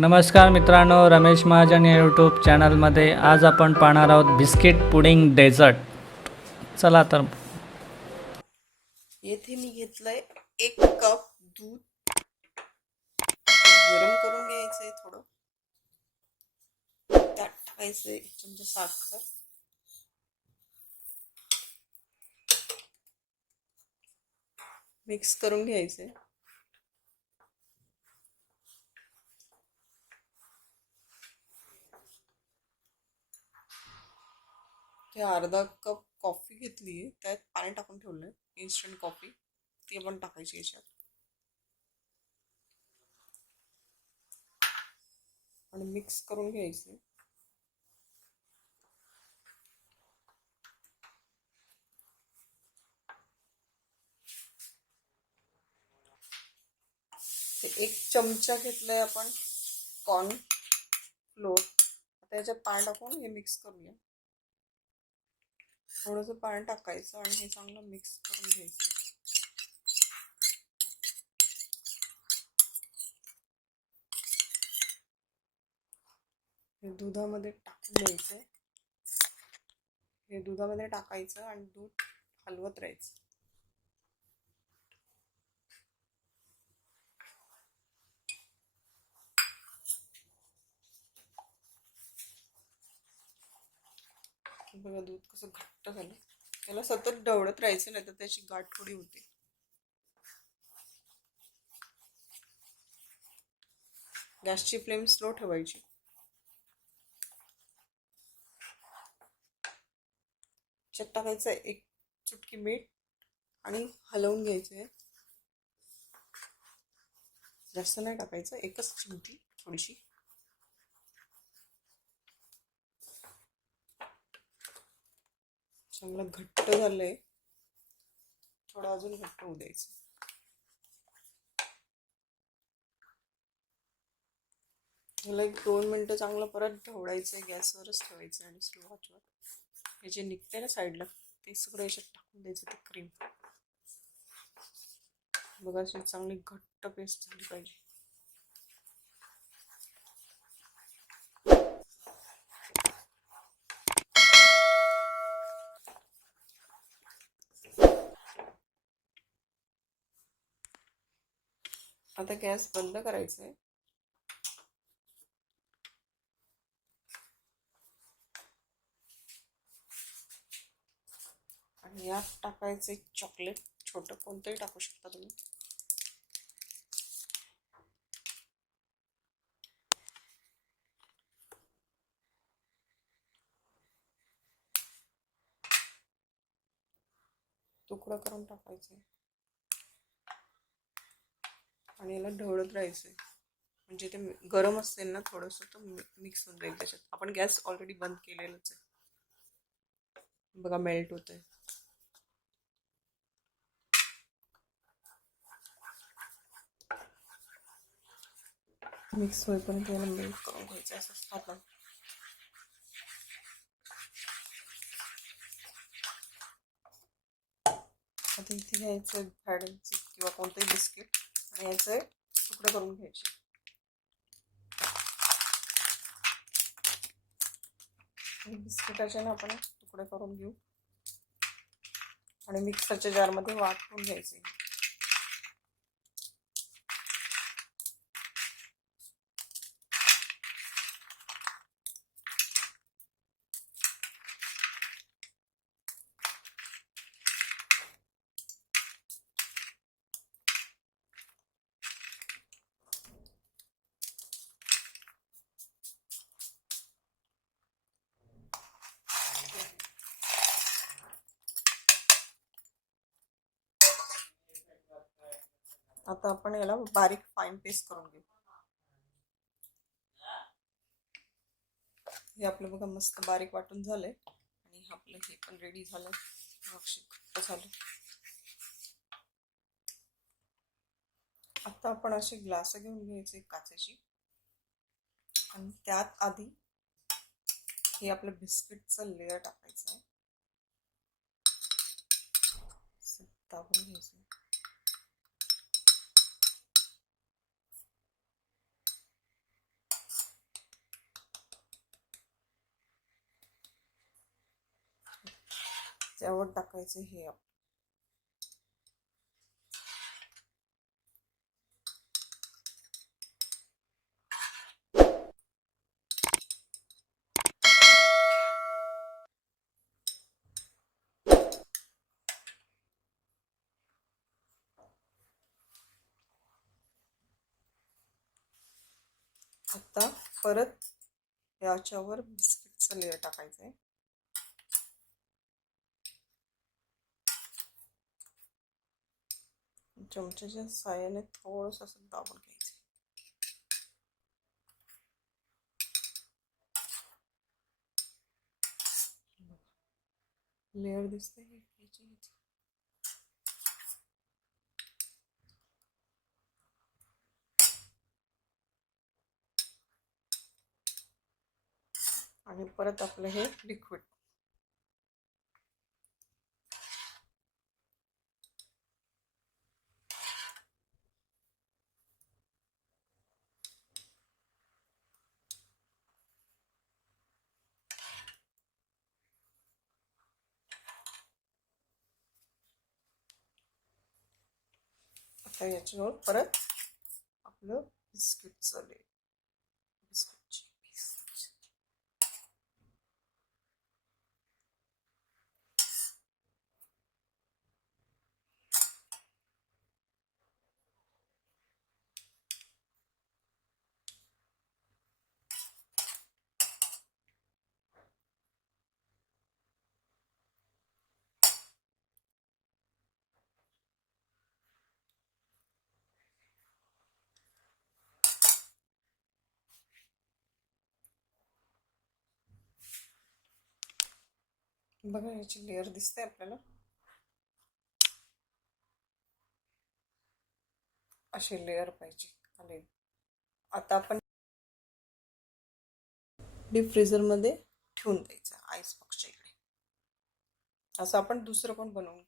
नमस्कार मित्रांनो, रमेश महाजन या यूट्यूब चॅनलमध्ये आज आपण पाहणार आहोत बिस्किट पुडिंग डेझर्ट. चला तर. येथे मी घेतलंय 1 कप दूध. गरम करून घ्यायचंय. थोडं त्यात टाकायचंय 1 चमचा साखर, मिक्स करून घ्यायचंय. ते अर्धा कप कॉफी घेतली, त्यात पाणी टाकून ठेवलंय, इन्स्टंट कॉफी. ती पण टाकायची याच्यात आणि मिक्स करून घ्यायचे. ते 1 चमचा घेतलंय आपण कॉर्न फ्लोर. आता याच्यात पाणी टाकून हे मिक्स करूया. थोडंसं पाणी टाकायचं आणि हे चांगलं मिक्स करून घ्यायचं. हे दुधामध्ये टाकून द्यायचं. हे दुधामध्ये टाकायचं आणि दूध हलवत राहायचं. बघा दूध कसं घट्ट झालं. त्याला सतत ढवळत राहायचं, नाही तर त्याची गाठ थोडी होते. गॅसची फ्लेम स्लो ठेवायची. त्यात टाकायचं 1 चुटकी मीठ आणि हलवून घ्यायचे. जास्त नाही टाकायचं, 1च चिमटी थोडीशी. चांगलं घट्ट झालंय, थोडं अजून घट्ट होऊ द्यायचं. ह्याला 1-2 मिनटं चांगलं परत ढवळायचं. गॅसवरच ठेवायचं आणि स्लो आचेवर. हे जे निघते ना साईडला, ते सगळं याच्यात टाकून द्यायचं. ते क्रीम बघा, अशी चांगली घट्ट पेस्ट झाली पाहिजे. आता गॅस बंद करायचा आहे आणि यात टाकायचे चॉकलेट. छोटं कोणतंही टाकू शकता तुम्ही. तुकडं करून टाकायचे आणि याला ढवळत राहायचंय. म्हणजे ते गरम असेल ना थोडंसं, तर मिक्स होऊन जाईल त्याच्यात. आपण गॅस ऑलरेडी बंद केलेलंच आहे. बघा मेल्ट होत आहे. मिक्स होईपर्यंत याला मेल्ट करून घ्यायचं असं आपण. आता इथे घ्यायचं फॅडची किंवा कोणतंही बिस्किट आणि याचे तुकडे करून घ्यायचे. बिस्किटाचे ना आपण तुकडे करून घेऊ आणि मिक्सरच्या जारमध्ये वाटून घ्यायचे. आता आपण याला बारीक फाईन पेस्ट करून घेऊ. हे आपलं बघा मस्त बारीक वाटून झालंय आणि आपलं हे पण रेडी झालं. घट्ट झालं. आता आपण असे ग्लास घेऊन घ्यायचे काचेची आणि त्यात आधी हे आपलं बिस्किटचं लेअर टाकायचं आहे. दाबून घ्यायचं. यावर टाकायचे हे आता परत याच्यावर बिस्किटचं लेअर टाकायचं आहे. चमच्याच्या साहाय्याने थोडंसं असं दाबून घ्यायचं. लेअर दिसते आणि परत आपलं हे लिक्विड आता याच्यावर परत आपलं बिस्किटचं लेअर बिस्किटची पीस बघा, याची लेअर दिसते आपल्याला. अशी लेअर पाहिजे खाली. आता आपण डीप फ्रीझरमध्ये ठेवून द्यायचं आईस बॉक्सच्या इकडे. असं आपण दुसरं पण बनवून घेऊ.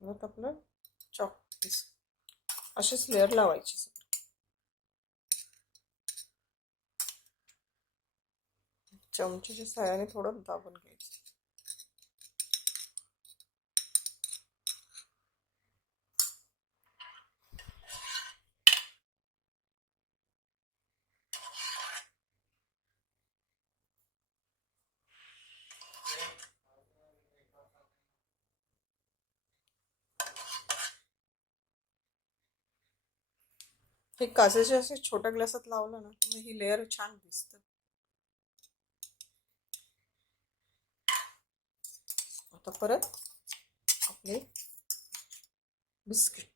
परत आपलं चॉकपीस अशीच लेअर लावायची. चमच्याच्या साहाय्याने थोडं दाबून घ्यायचं. हे काचेच्या असे छोट्या ग्लासात लावलं ना तर ही लेअर छान दिसतं. आता परत आपले बिस्किट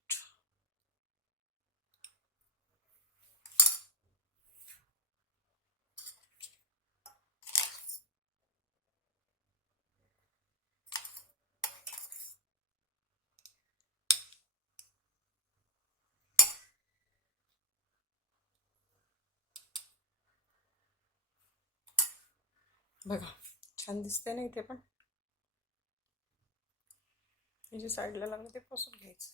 बघा, छान दिसते ना. इथे पण हे जे साईडला लागलं ते पुसून घ्यायचं.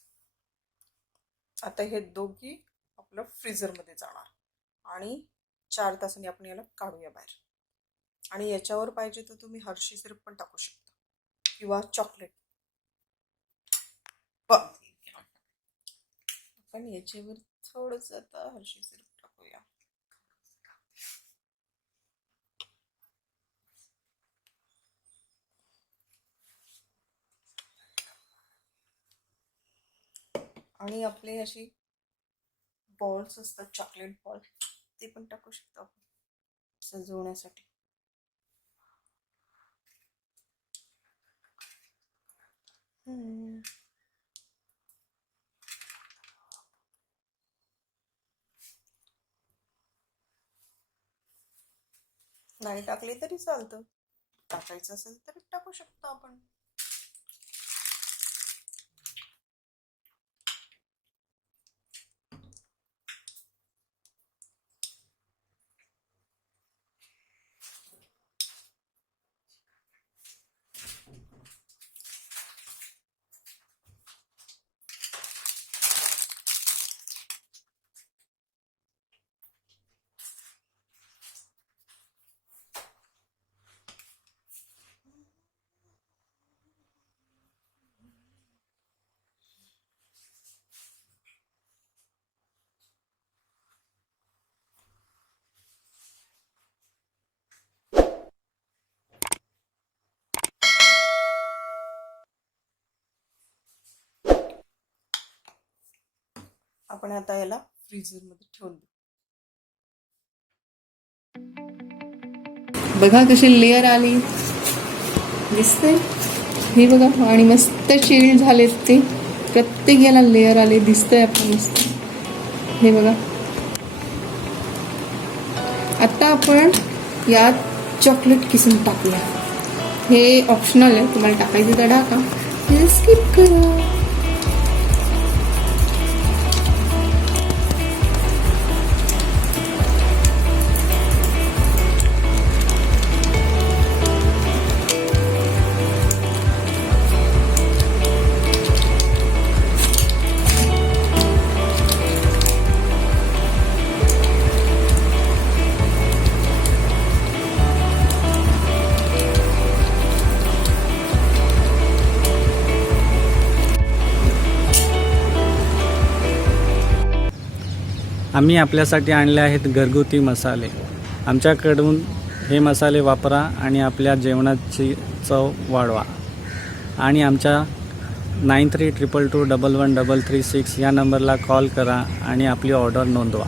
आता हे दोघी आपलं फ्रीझरमध्ये जाणार आणि 4 तासांनी आपण याला काढूया बाहेर. आणि याच्यावर पाहिजे तर तुम्ही हर्षी सिरप पण टाकू शकता किंवा चॉकलेट. आपण याच्यावर थोडंसं आता हर्षी सिरप टाकूया. आणि आपले अशी बॉल्स असतात चॉकलेट बॉल, ते पण टाकू शकतो आपण सजवण्यासाठी. नाही टाकली तरी चालतं. टाकायचं असेल तर टाकू शकतो आपण. आपण आता याला फ्रीझरमध्ये ठेवून देऊ. बघा कशी लेअर आली, दिसते हे बघा. आणि मस्त चिल्ड झालेत ते, प्रत्येक याला लेअर आले, दिसतंय आपण मस्त. हे बघा. आता आपण यात चॉकलेट किसून टाकूया. हे ऑप्शनल आहे, तुम्हाला टाकायचं तर टाका, हे स्किप करा. आम्ही आपल्यासाठी आणले आहेत घरगुती मसाले. आमच्याकडून हे मसाले वापरा आणि आपल्या जेवणाची चव वाढवा. आणि आमच्या 9322211336 या नंबरला कॉल करा आणि आपली ऑर्डर नोंदवा.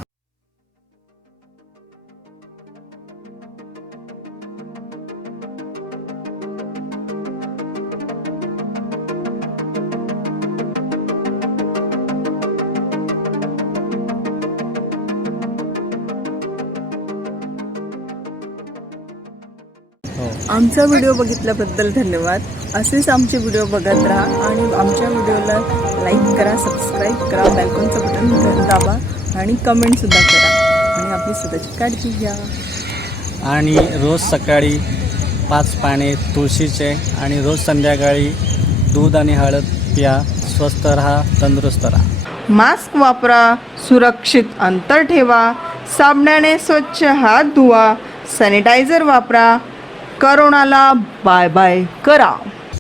आमचा व्हिडिओ बघितल्याबद्दल धन्यवाद. असेच आमचे व्हिडिओ बघत राहा आणि आमच्या व्हिडिओला लाईक करा, सबस्क्राईब करा, बेलकॉनचं बटन दाबा आणि कमेंटसुद्धा करा. आणि आपली स्वतःची काळजी घ्या. आणि रोज सकाळी 5 पाने तुळशीचे आणि रोज संध्याकाळी दूध आणि हळद प्या. स्वस्थ राहा, तंदुरुस्त राहा. मास्क वापरा, सुरक्षित अंतर ठेवा, साबणाने स्वच्छ हात धुवा, सॅनिटायझर वापरा. करोनाला बाय बाय करा.